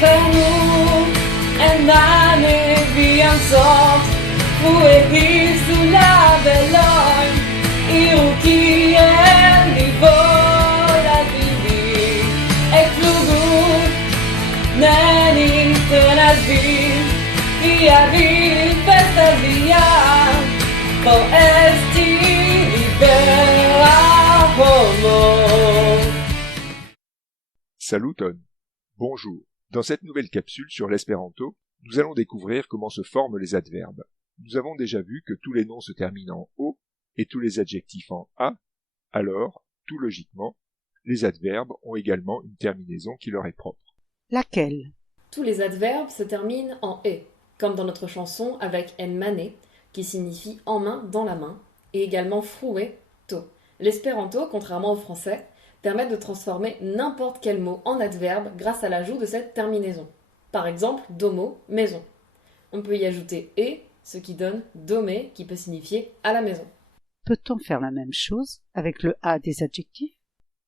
Prenu en mane vian sort, fruegi sulla veloin, iru kiel mi volas vivi, ekflugu, neni tenas vin, via vil festa via, por esti libera homo. Saluton, bonjour. Dans cette nouvelle capsule sur l'espéranto, nous allons découvrir comment se forment les adverbes. Nous avons déjà vu que tous les noms se terminent en O et tous les adjectifs en A, alors, tout logiquement, les adverbes ont également une terminaison qui leur est propre. Laquelle? Tous les adverbes se terminent en « e », comme dans notre chanson avec « en mane », qui signifie « en main, dans la main », et également « frue, to ». L'espéranto, contrairement au français, permet de transformer n'importe quel mot en adverbe grâce à l'ajout de cette terminaison. Par exemple, domo, maison. On peut y ajouter « e », ce qui donne « domé » qui peut signifier « à la maison ». Peut-on faire la même chose avec le A des adjectifs?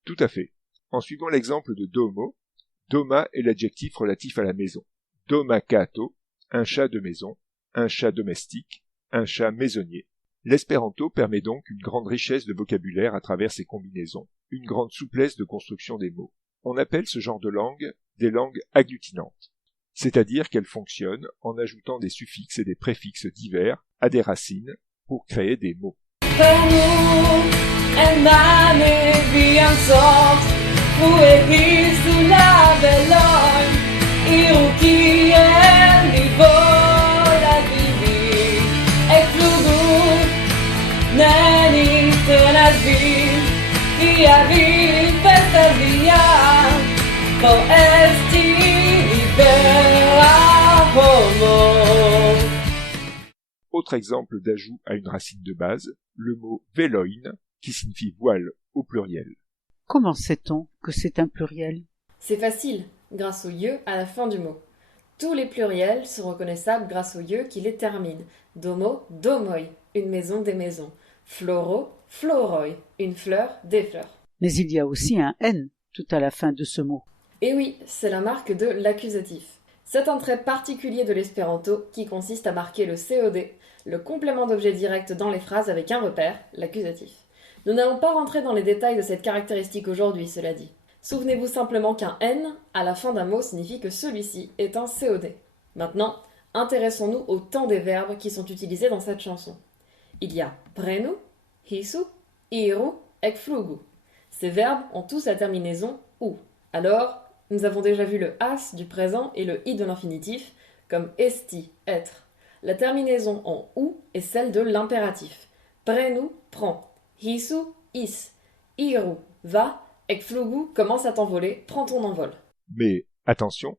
Tout à fait. En suivant l'exemple de domo, doma est l'adjectif relatif à la maison. Domacato, un chat de maison, un chat domestique, un chat maisonnier. L'espéranto permet donc une grande richesse de vocabulaire à travers ses combinaisons, une grande souplesse de construction des mots. On appelle ce genre de langue des langues agglutinantes, c'est-à-dire qu'elles fonctionnent en ajoutant des suffixes et des préfixes divers à des racines pour créer des mots. Prenu en mane vian sort, fruegi sulla veloin, iru kiel mi volas vivi, ekflugu, neni tenas vin, via vil festa via, por esti libera homo. Autre exemple d'ajout à une racine de base, le mot veloin, qui signifie voile au pluriel. Comment sait-on que c'est un pluriel? C'est facile, grâce au « ye » à la fin du mot. Tous les pluriels sont reconnaissables grâce au « ye » qui les termine. Domo, domoi, une maison, des maisons. Floro, floroi, une fleur, des fleurs. Mais il y a aussi un N tout à la fin de ce mot. Et oui, c'est la marque de l'accusatif. C'est un trait particulier de l'espéranto qui consiste à marquer le COD, le complément d'objet direct dans les phrases avec un repère, l'accusatif. Nous n'allons pas rentrer dans les détails de cette caractéristique aujourd'hui, cela dit. Souvenez-vous simplement qu'un N à la fin d'un mot signifie que celui-ci est un COD. Maintenant, intéressons-nous au temps des verbes qui sont utilisés dans cette chanson. Il y a prenu, hisu, iru, ekflugu. Ces verbes ont tous la terminaison ou. Alors, nous avons déjà vu le as du présent et le i de l'infinitif, comme esti, être. La terminaison en ou est celle de l'impératif. Prenu, prends. Hisu, is. Iru, va. Ekflugu, commence à t'envoler, prends ton envol. Mais, attention,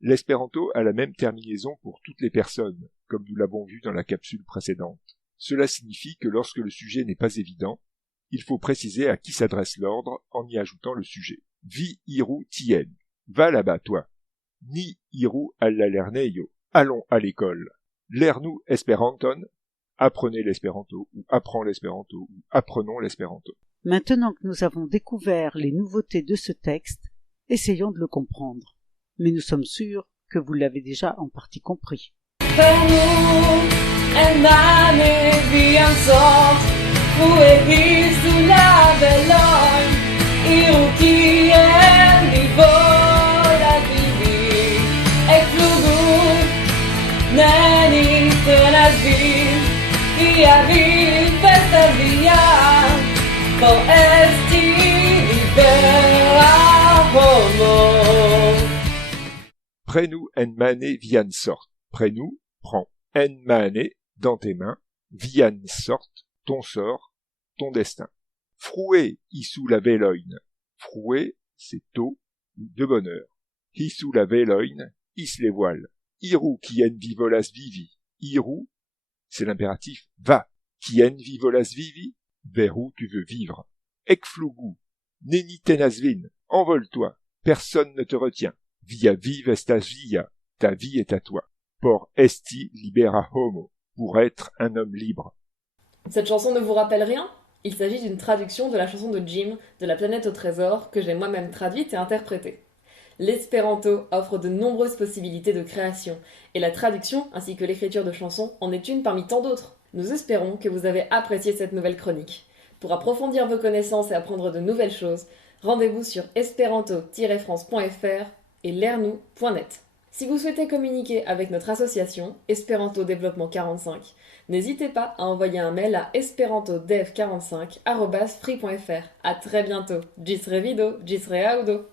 l'espéranto a la même terminaison pour toutes les personnes, comme nous l'avons vu dans la capsule précédente. Cela signifie que lorsque le sujet n'est pas évident, il faut préciser à qui s'adresse l'ordre en y ajoutant le sujet. Vi iru tien. Va là-bas, toi. Ni iru alla lerneio. Allons à l'école. Lernu esperanton. Apprenez l'espéranto, ou apprends l'espéranto, ou apprenons l'espéranto. Maintenant que nous avons découvert les nouveautés de ce texte, essayons de le comprendre. Mais nous sommes sûrs que vous l'avez déjà en partie compris. Prenu en mane vian sort, fruegi sulla veloin, iru kiel mi volas vivi, ekflugu, neni tenas vin, via vil festa via, por esti libera homo. Prenu en mane vian sort. Prenu, prends. En mane, dans tes mains. Vian sort, ton sort, ton destin. Frue, isu la veloin. Frue, c'est tôt, de bonheur. Isu la veloin, hisse les voiles. Iru, quien vivolas vivi. Iru, c'est l'impératif, va. Quien vivolas vivi, vers où tu veux vivre. Ekflugu, neni tenas vin, envole-toi, personne ne te retient. Via vive estas via, ta vie est à toi. Por esti libera homo, pour être un homme libre. Cette chanson ne vous rappelle rien? Il s'agit d'une traduction de la chanson de Jim, de la planète au trésor, que j'ai moi-même traduite et interprétée. L'espéranto offre de nombreuses possibilités de création, et la traduction ainsi que l'écriture de chansons en est une parmi tant d'autres. Nous espérons que vous avez apprécié cette nouvelle chronique. Pour approfondir vos connaissances et apprendre de nouvelles choses, rendez-vous sur esperanto-france.fr et lernou.net. Si vous souhaitez communiquer avec notre association, Espéranto Développement 45, n'hésitez pas à envoyer un mail à esperantodev45@free.fr. À très bientôt. Gis revido, gis reaudo.